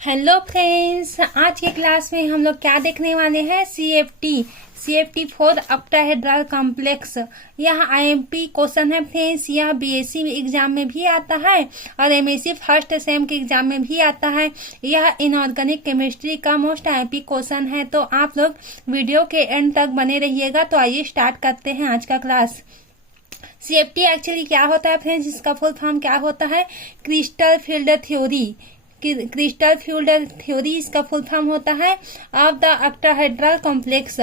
Hello friends, आज के class में हम लोग क्या देखने वाले हैं। CFT for octahedral complex. यह आईएमपी क्वेश्चन है फ्रेंड्स। यह बीएससी एग्जाम में भी आता है और एमएससी फर्स्ट सेम के एग्जाम में भी आता है। यह इनऑर्गेनिक केमिस्ट्री का मोस्ट आईएमपी क्वेश्चन है, तो आप लोग वीडियो के एंड तक बने रहिएगा। तो आइए स्टार्ट करते हैं आज का क्लास। सीएफटी एक्चुअली क्या होता है फ्रेंड्स, इसका फुल फॉर्म क्या होता है? Crystal field theory. Crystal field theory इसका फुल फॉर्म होता है of the octahedral complex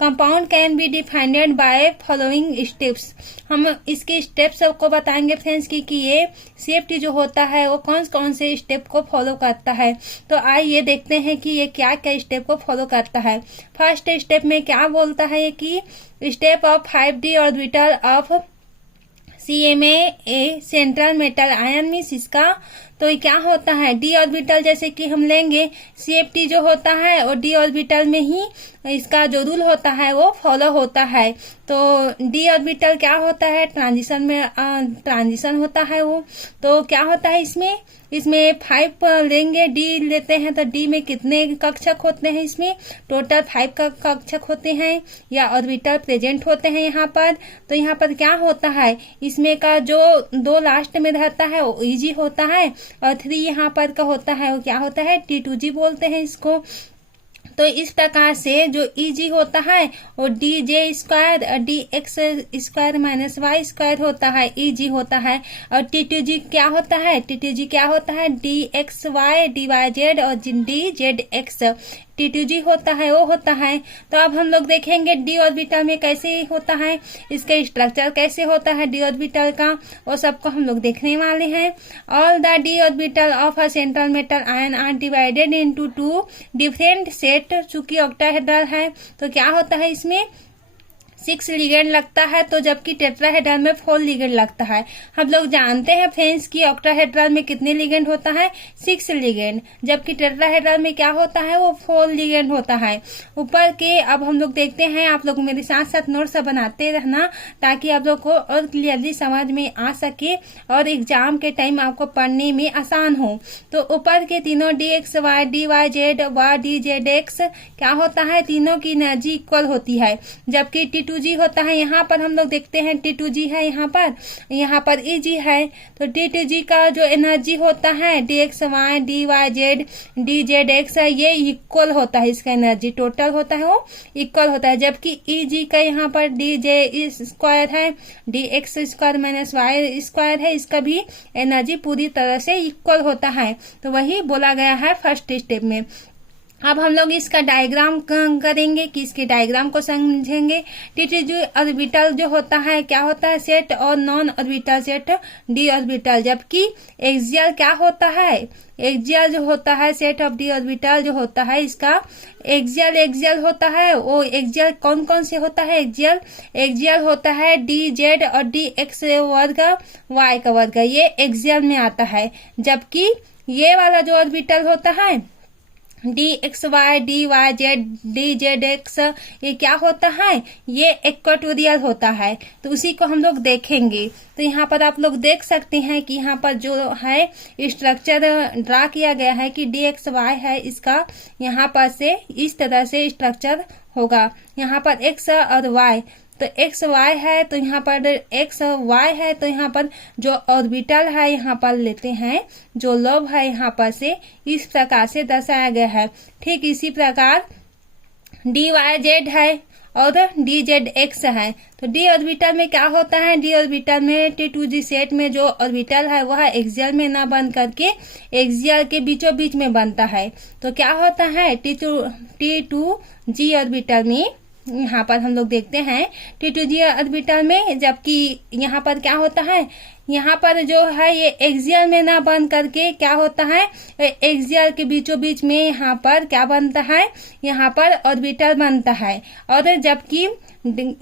compound can be defined by following steps. हम इसके स्टेप्स को बताएंगे फ्रेंड्स कि ये सीएफटी जो होता है वो कौन कौन से स्टेप को फॉलो करता है। तो आइए देखते हैं कि ये क्या क्या स्टेप को फॉलो करता है। फर्स्ट स्टेप में क्या बोलता है कि step of 5d orbital of CMA A central metal ion means इसका तो क्या होता है डी ऑर्बिटल। जैसे कि हम लेंगे सीएफटी जो होता है और डी ऑर्बिटल में ही इसका जो रूल होता है वो फॉलो होता है। तो डी ऑर्बिटल क्या होता है, ट्रांजिशन में ट्रांजिशन होता है वो। तो क्या होता है इसमें 5 लेंगे, डी लेते हैं तो डी में कितने कक्षक होते हैं? इसमें टोटल 5 का कक्षक होते हैं या ऑर्बिटल प्रेजेंट होते हैं यहाँ पर। तो यहाँ पर क्या होता है, इसमें का जो 2 लास्ट में रहता है वो ईजी होता है और 3 यहाँ पर का होता है वो क्या होता है, T2G बोलते हैं इसको। तो इस प्रकार से जो ईजी होता है वो D J square D X square minus Y square होता है, ईजी होता है। और T2G क्या होता है, T2G क्या होता है, D X Y D Y Z और डी जेड एक्स। T2G होता है वो होता है। तो अब हम लोग देखेंगे डी ऑर्बिटल में कैसे होता है, इसका स्ट्रक्चर कैसे होता है डी ऑर्बिटल का, वो सबको हम लोग देखने वाले हैं। All the D orbital of a central metal ion are divided into 2 different set. चूंकि ऑक्टाहेड्रल है तो क्या होता है इसमें 6 लिगेंड लगता है, तो जबकि टेट्राहेड्रल में 4 लिगेंड लगता है। हम लोग जानते हैं फ्रेंड्स कि ऑक्टाहेड्रल में कितने लिगेंड होता है, 6 लिगेंड, जबकि टेट्राहेड्रल में क्या होता है वो 4 लिगेंड होता है। ऊपर के अब हम लोग देखते हैं, आप लोग मेरे साथ साथ नोट्स बनाते रहना ताकि आप लोग को और क्लियरली समझ में आ सके और एग्जाम के टाइम आपको पढ़ने में आसान हो। तो ऊपर के तीनों D X Y D Y Z व डी जेड एक्स क्या होता है, तीनों की एनर्जी इक्वल होती है। जबकि T2G होता है, यहाँ पर हम लोग देखते हैं T2G है यहाँ पर EG है। तो T2G का जो एनर्जी होता है DXY DYZ DZX है, ये इक्वल होता है, इसका एनर्जी टोटल होता है वो इक्वल होता है। जबकि EG का यहाँ पर DJ स्क्वायर है, DX square minus Y square है, इसका भी एनर्जी पूरी तरह से इक्वल होता है। तो वही बोला गया है फर्स्ट स्टेप में। अब हम लोग इसका डायग्राम करेंगे कि इसके डायग्राम को समझेंगे। T2G ऑर्बिटल जो होता है क्या होता है, सेट और non orbital set D orbital. जबकि एक्सियल क्या होता है, एक्सियल जो होता है सेट ऑफ डी ऑर्बिटल जो होता है इसका एक्सियल होता है। वो एक्सियल कौन कौन से होता है, एक्सियल होता है डी जेड और डी एक्स वर्ग वाई का वर्ग, ये एक्सियल में आता है। जबकि ये वाला जो ऑर्बिटल होता है D X Y D Y Z D Z X, ये क्या होता है, ये इक्वेटोरियल होता है। तो उसी को हम लोग देखेंगे। तो यहाँ पर आप लोग देख सकते हैं कि यहाँ पर जो है स्ट्रक्चर ड्रा किया गया है कि डी एक्स वाई है, इसका यहाँ पर से इस तरह से स्ट्रक्चर होगा। यहाँ पर एक्स और वाई, तो एक्स वाई है तो यहाँ पर एक्स वाई है, तो यहाँ पर जो ऑर्बिटल है यहाँ पर लेते हैं, जो लोब है यहाँ पर से इस प्रकार से दर्शाया गया है। ठीक इसी प्रकार डी वाई जेड है और डी जेड एक्स है। तो डी ऑर्बिटल में क्या होता है, डी ऑर्बिटल में T2G सेट में जो ऑर्बिटल है वह एक्सियल में ना बन करके एक्सियल के बीचों बीच में बनता है। तो क्या होता है T2G ऑर्बिटल में यहाँ पर हम लोग देखते हैं T2G ऑर्बिटल में, जबकि यहाँ पर क्या होता है, यहाँ पर जो है ये एक्सियल में ना बन करके क्या होता है, एक्सियल के बीचों बीच में यहाँ पर क्या बनता है, यहाँ पर ऑर्बिटल बनता है। और जबकि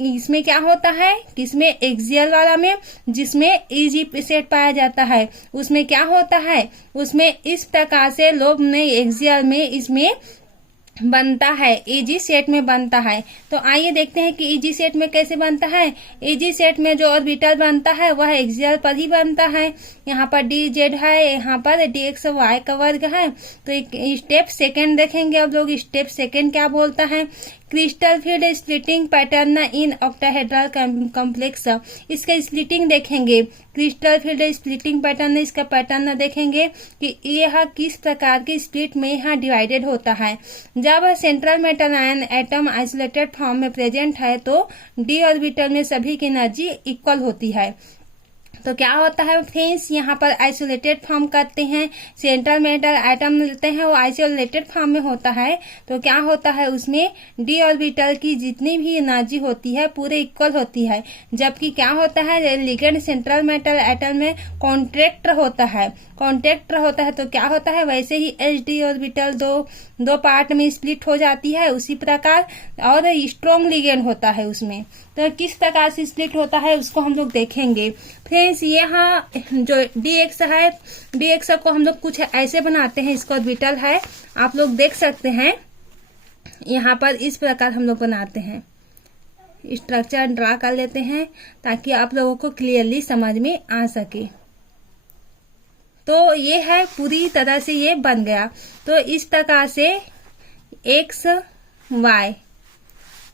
इसमें क्या होता है, किसमें एक्सियल वाला में जिसमें EG सेट पाया जाता है उसमें क्या होता है, उसमें इस प्रकार से लोब में एक्सियल में इसमें बनता है, इजी सेट में बनता है। तो आइए देखते हैं कि इजी सेट में कैसे बनता है। इजी सेट में जो ऑर्बिटल बनता है वह एक्सियल पर ही बनता है। यहाँ पर डी जेड है, यहाँ पर डी एक्स वाई का वर्ग है। तो एक स्टेप सेकंड देखेंगे अब लोग। स्टेप सेकंड क्या बोलता है, crystal field splitting pattern in octahedral complex. इसका स्प्लिटिंग देखेंगे, क्रिस्टल फील्ड स्प्लिटिंग पैटर्न, इसका पैटर्न देखेंगे कि यह किस प्रकार के स्प्लिट में यहाँ डिवाइडेड होता है। जब central metal ion atom isolated form में प्रेजेंट है तो डी ऑर्बिटल में सभी की एनर्जी इक्वल होती है। तो क्या होता है फ्रेंड्स, यहाँ पर आइसोलेटेड फॉर्म करते हैं, सेंट्रल मेटल एटम लेते हैं, वो आइसोलेटेड फॉर्म में होता है। तो क्या होता है उसमें डी ऑर्बिटल की जितनी भी एनर्जी होती है पूरे इक्वल होती है। जबकि क्या होता है लिगेंड सेंट्रल मेटल एटम में कॉन्ट्रैक्टर होता है, कॉन्ट्रैक्टर होता है। तो क्या होता है वैसे ही एच डी ऑर्बिटल दो पार्ट में स्प्लिट हो जाती है उसी प्रकार, और स्ट्रॉन्ग लिगेंड होता है उसमें। तो किस प्रकार से स्प्लिट होता है उसको हम लोग देखेंगे फ्रेंड्स। यहाँ जो डी एक्स है, डी एक्स को हम लोग कुछ ऐसे बनाते हैं, इसका ऑर्बिटल है, आप लोग देख सकते हैं। यहाँ पर इस प्रकार हम लोग बनाते हैं, स्ट्रक्चर ड्रा कर लेते हैं ताकि आप लोगों को क्लियरली समझ में आ सके। तो ये है पूरी तरह से ये बन गया। तो इस प्रकार से एक्स वाई,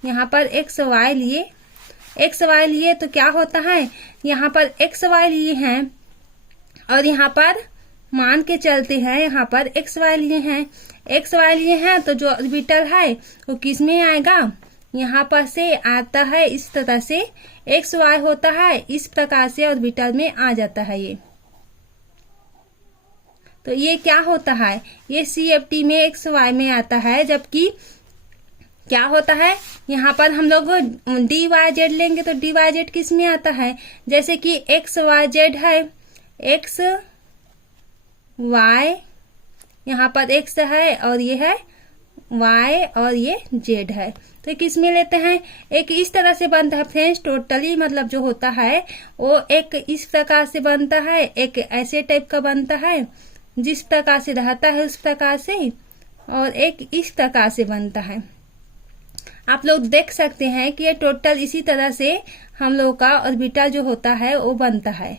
यहाँ पर एक्स वाई लिए, एक्स वाई लिए तो क्या होता है, यहाँ पर एक्स वाई लिए हैं और यहाँ पर मान के चलते हैं, यहाँ पर एक्स वाई लिए हैं, एक्स वाई लिए हैं। तो जो ऑर्बिटल है वो किस में आएगा, यहाँ पर से आता है इस तरह से एक्स वाई होता है, इस प्रकार से ऑर्बिटल में आ जाता है ये। तो ये क्या होता है, ये CFT में एक्स वाई में आता है। जबकि क्या होता है यहाँ पर हम लोग डी वाई जेड लेंगे तो डी वाई जेड किस में आता है, जैसे कि एक्स वाई जेड है, एक्स वाई, यहाँ पर एक्स है और ये है वाई और ये जेड है। तो किस में लेते हैं, एक इस तरह से बनता है फ्रेंड्स। टोटली मतलब जो होता है वो एक इस प्रकार से बनता है, एक ऐसे टाइप का बनता है जिस प्रकार से रहता है उस प्रकार से, और एक इस प्रकार से बनता है। आप लोग देख सकते हैं कि ये टोटल इसी तरह से हम लोग का ऑर्बिटल जो होता है वो बनता है।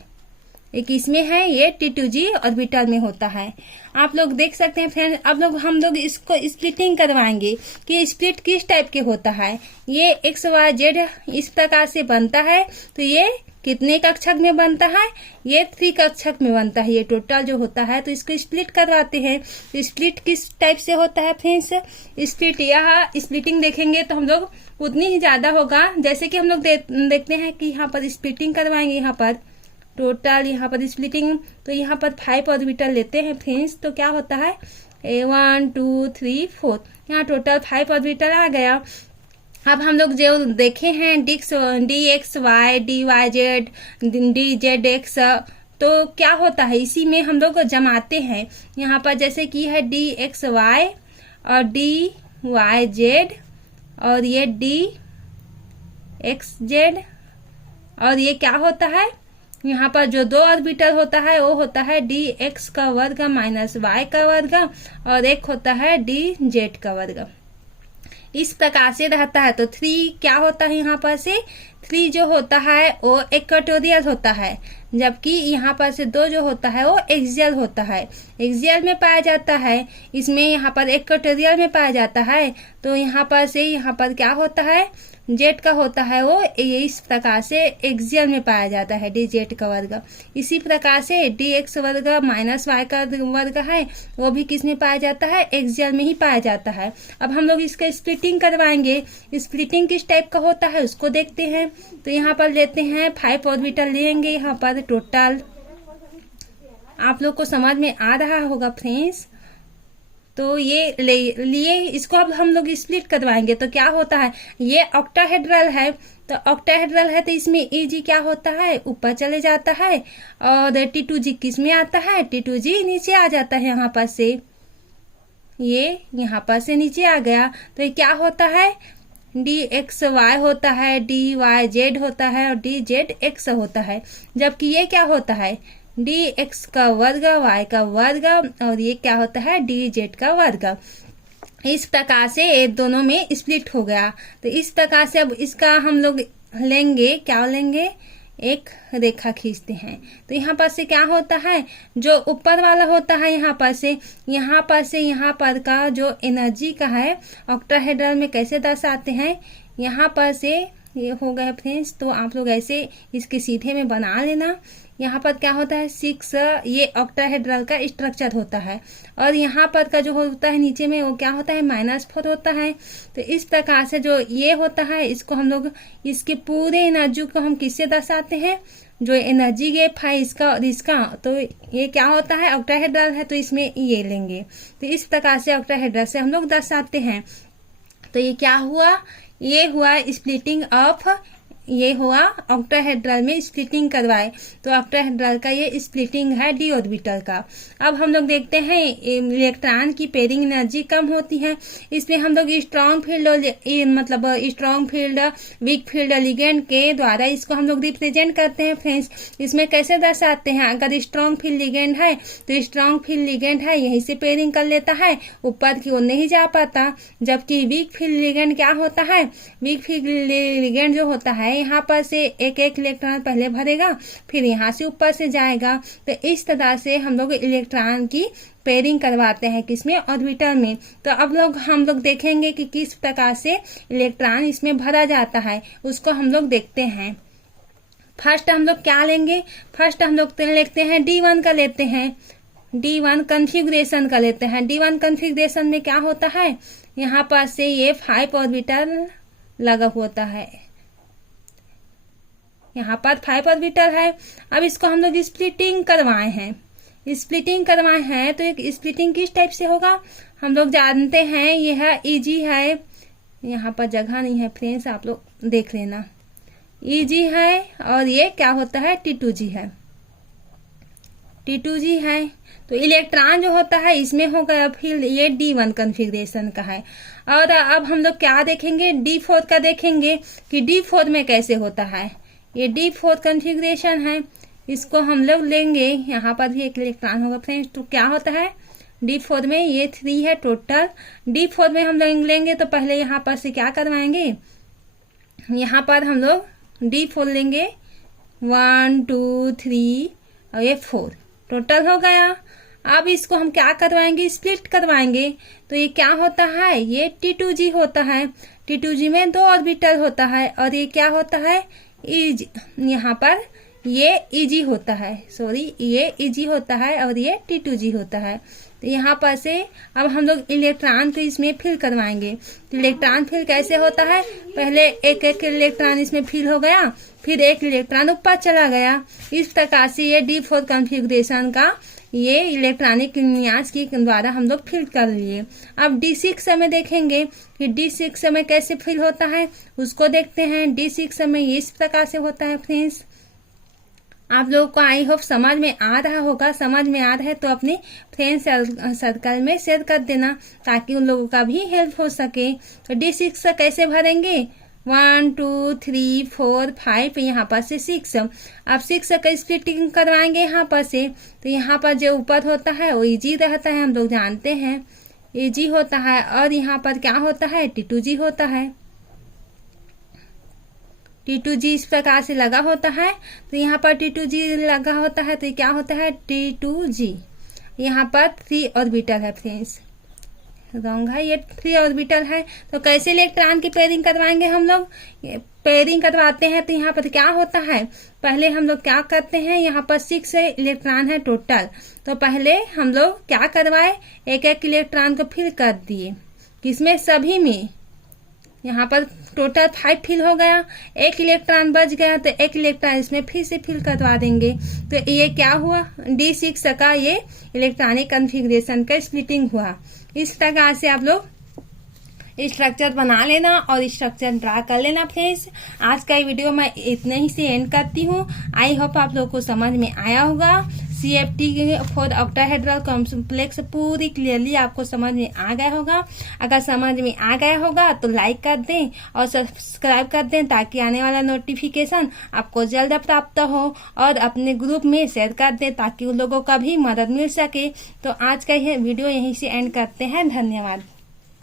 एक इसमें है, ये T2G ऑर्बिटल में होता है। आप लोग देख सकते हैं फ्रेंड। अब हम लोग इसको स्प्लिटिंग करवाएंगे कि स्प्लिट किस टाइप के होता है। ये एक्स वाई जेड इस प्रकार से बनता है, तो ये कितने कक्षक में बनता है, ये 3 कक्षक में बनता है ये टोटल जो होता है। तो इसको स्प्लिट करवाते हैं। तो स्प्लिट किस टाइप से होता है फ्रेंड्स, स्प्लिट यहाँ स्प्लिटिंग देखेंगे तो हम लोग उतनी ही ज्यादा होगा। जैसे कि हम लोग देखते हैं कि यहाँ पर स्प्लिटिंग करवाएंगे, यहाँ पर टोटल यहाँ पर स्प्लिटिंग, तो यहाँ पर 5 ऑर्बिटल लेते हैं फ्रेंड्स। तो क्या होता है 1 2 3 4, यहाँ टोटल 5 ऑर्बिटल आ गया। अब हम लोग जो देखे हैं D X Y, D Y Z, D Z X, तो क्या होता है इसी में हम लोग जमाते हैं। यहाँ पर जैसे कि है डी एक्स वाई और डी वाई जेड, और ये डी एक्स जेड, और ये क्या होता है यहाँ पर जो 2 ऑर्बिटल होता है वो होता है डी एक्स का वर्ग माइनस वाई का वर्ग, और एक होता है डी जेड का वर्ग। इस प्रकार से रहता है। तो 3 क्या होता है, यहाँ पर से 3 जो होता है वो इक्वेटोरियल होता है, जबकि यहाँ पर से 2 जो होता है वो एक्सियल होता है, एक्सियल में पाया जाता है। इसमें यहाँ पर इक्वेटोरियल में पाया जाता है। तो यहाँ पर से यहाँ पर क्या होता है, जेड का होता है वो इस प्रकार से एक्सियल में पाया जाता है, डी जेड का वर्ग। इसी प्रकार से डी एक्स वर्ग माइनस वाई का वर्ग है वो भी किस में पाया जाता है, एक्सियल में ही पाया जाता है। अब हम लोग इसका स्प्लिटिंग करवाएंगे। स्प्लिटिंग किस टाइप का होता है उसको देखते हैं। तो यहाँ पर लेते हैं 5 ऑर्बिटल लेंगे। यहाँ पर टोटल आप लोग को समझ में आ रहा होगा फ्रेंड्स। तो ये लिए इसको अब हम लोग स्प्लिट करवाएंगे। तो क्या होता है, ये ऑक्टाहेड्रल है, तो ऑक्टाहेड्रल है तो इसमें EG क्या होता है, ऊपर चले जाता है, और T2G किस में आता है, T2G नीचे आ जाता है। यहाँ पर से ये यहाँ पर से नीचे आ गया। तो ये क्या होता है, DXY होता है, DYZ होता है और DZX होता है। जबकि ये क्या होता है, DX का वर्ग, Y का वर्ग, और ये क्या होता है, DZ का वर्ग। इस प्रकार से ये दोनों में स्प्लिट हो गया। तो इस प्रकार से अब इसका हम लोग लेंगे, क्या लेंगे, एक रेखा खींचते हैं। तो यहाँ पर से क्या होता है, जो ऊपर वाला होता है यहाँ पर से यहाँ पर का जो एनर्जी का है ऑक्टाहेड्रल में कैसे दर्शाते हैं, यहाँ पर से ये हो गया फ्रेंड्स। तो आप लोग ऐसे इसके सीधे में बना लेना। यहाँ पर क्या होता है 6, ये ऑक्टाहेड्रल का स्ट्रक्चर होता है, और यहाँ पर का जो होता है नीचे में वो क्या होता है -4 होता है। तो इस प्रकार से जो ये होता है इसको हम लोग इसके पूरे एनर्जी को हम किससे दर्शाते हैं, जो एनर्जी गैप है इसका और इसका, तो ये क्या होता है ऑक्टाहेड्रल है तो इसमें ये लेंगे। तो इस प्रकार से ऑक्टाहेड्रल से हम लोग दर्शाते हैं। तो ये क्या हुआ, ये हुआ स्प्लिटिंग ऑफ, ये हुआ ऑक्टाहेड्रल में स्प्लिटिंग करवाए। तो ऑक्टाहेड्रल का ये स्प्लिटिंग है डी ऑर्बिटल का। अब हम लोग देखते हैं इलेक्ट्रॉन की पेयरिंग एनर्जी कम होती है, इसमें हम लोग स्ट्रॉन्ग फील्ड मतलब strong field, weak field ligand के द्वारा इसको हम लोग रिप्रेजेंट करते हैं फ्रेंड्स। इसमें कैसे दर्शाते हैं, अगर स्ट्रॉन्ग फील्ड लिगेंड है तो स्ट्रॉन्ग फील्ड लिगेंड है यहीं से पेयरिंग कर लेता है, ऊपर की ओर नहीं जा पाता। जबकि वीक फील्ड लिगेंड क्या होता है, वीक फील्ड लिगेंड जो होता है यहाँ पर से एक इलेक्ट्रॉन पहले भरेगा, फिर यहाँ से ऊपर से जाएगा। तो इस तरह से हम लोग इलेक्ट्रॉन की पेयरिंग करवाते हैं किसमें, ऑर्बिटल में। तो अब हम लोग देखेंगे कि किस प्रकार से इलेक्ट्रॉन इसमें भरा जाता है, उसको हम लोग देखते हैं। फर्स्ट हम लोग क्या लेंगे, फर्स्ट हम लोग लेते हैं D1 का लेते हैं, D1 कन्फिग्रेशन का लेते हैं। D1 कन्फिग्रेशन में क्या होता है, यहाँ पर से ये 5 ऑर्बिटल लगा होता है, यहाँ पर 5 ऑर्बिटल है। अब इसको हम लोग स्प्लिटिंग करवाए हैं, स्प्लिटिंग करवाए हैं। तो एक स्प्लिटिंग किस टाइप से होगा, हम लोग जानते हैं यह EG है, यहाँ पर जगह नहीं है फ्रेंड्स, आप लोग देख लेना, EG है, और ये क्या होता है T2G है, T2G है। तो इलेक्ट्रॉन जो होता है इसमें हो गया फील्ड, ये D1 कन्फिग्रेशन का है। और अब हम लोग क्या देखेंगे, D4 का देखेंगे कि D4 में कैसे होता है। ये D4 कन्फिग्रेशन है, इसको हम लोग लेंगे, यहाँ पर भी एक इलेक्ट्रॉन होगा फ्रेंड्स। तो क्या होता है D4 में, ये 3 है टोटल। D4 में हम लोग लेंगे तो पहले यहाँ पर से क्या करवाएंगे, यहाँ पर हम लोग D4 लेंगे, 1 2 3 और ये 4 टोटल हो गया। अब इसको हम क्या करवाएंगे, स्प्लिट करवाएंगे। तो ये क्या होता है, ये T2G होता है, T2G में 2 ऑर्बिटल होता है, और ये क्या होता है EG, यहाँ पर ये EG होता है, सॉरी ये EG होता है और ये T2G होता है। तो यहाँ पर से अब हम लोग इलेक्ट्रॉन को इसमें फिल करवाएंगे। तो इलेक्ट्रॉन फिल कैसे होता है, पहले एक एक इलेक्ट्रॉन इसमें फिल हो गया, फिर एक इलेक्ट्रॉन ऊपर चला गया। इस प्रकार से ये D4 कॉन्फ़िगरेशन का ये इलेक्ट्रॉनिक विन्यास के द्वारा हम लोग फिल कर लिए। अब D6 में देखेंगे कि D6 में कैसे फिल होता है, उसको देखते हैं। D6 में इस प्रकार से होता है फ्रेंड्स। आप लोगों को आई होप समझ में आ रहा होगा, समझ में आ रहा है तो अपने फ्रेंड सर्कल में शेयर कर देना ताकि उन लोगों का भी हेल्प हो सके। तो D6 कैसे भरेंगे, 1 2 3 4 5, यहाँ पर से 6। अब 6 का स्प्लिटिंग करवाएंगे यहाँ पर से। तो यहाँ पर जो ऊपर होता है वो EG रहता है, हम लोग जानते हैं EG होता है, और यहाँ पर क्या होता है T2G होता है। T2G इस प्रकार से लगा होता है। तो यहाँ पर T2G लगा होता है, तो क्या होता है T2G। यहाँ पर 3 ऑर्बिटल है फ्रेंड्स, रॉन्ग है, ये 3 ऑर्बिटल है। तो कैसे इलेक्ट्रॉन की पेयरिंग करवाएंगे हम लोग, पेयरिंग करवाते हैं। तो यहाँ पर क्या होता है, पहले हम लोग क्या करते हैं, यहाँ पर 6 इलेक्ट्रॉन है टोटल। तो पहले हम लोग क्या करवाए, एक एक इलेक्ट्रॉन को फिल कर दिए, किसमें, सभी में। यहाँ पर टोटल 5 फिल हो गया, एक इलेक्ट्रॉन बच गया, तो एक इलेक्ट्रॉन इसमें फिर से फिल करवा देंगे। तो ये क्या हुआ, D6 का ये इलेक्ट्रॉनिक कॉन्फ़िगरेशन का स्प्लिटिंग हुआ। इस प्रकार से आप लोग स्ट्रक्चर बना लेना और स्ट्रक्चर ड्रा कर लेना फ्रेंड्स। आज का ये वीडियो मैं इतने ही से एंड करती हूँ। आई होप आप लोग को समझ में आया होगा। CFT फॉर ऑक्टाहेड्रल कॉम्प्लेक्स पूरी क्लियरली आपको समझ में आ गया होगा। अगर समझ में आ गया होगा तो लाइक कर दें और सब्सक्राइब कर दें ताकि आने वाला नोटिफिकेशन आपको जल्द प्राप्त हो, और अपने ग्रुप में शेयर कर दें ताकि उन लोगों का भी मदद मिल सके। तो आज का ये वीडियो यहीं से एंड करते हैं। धन्यवाद।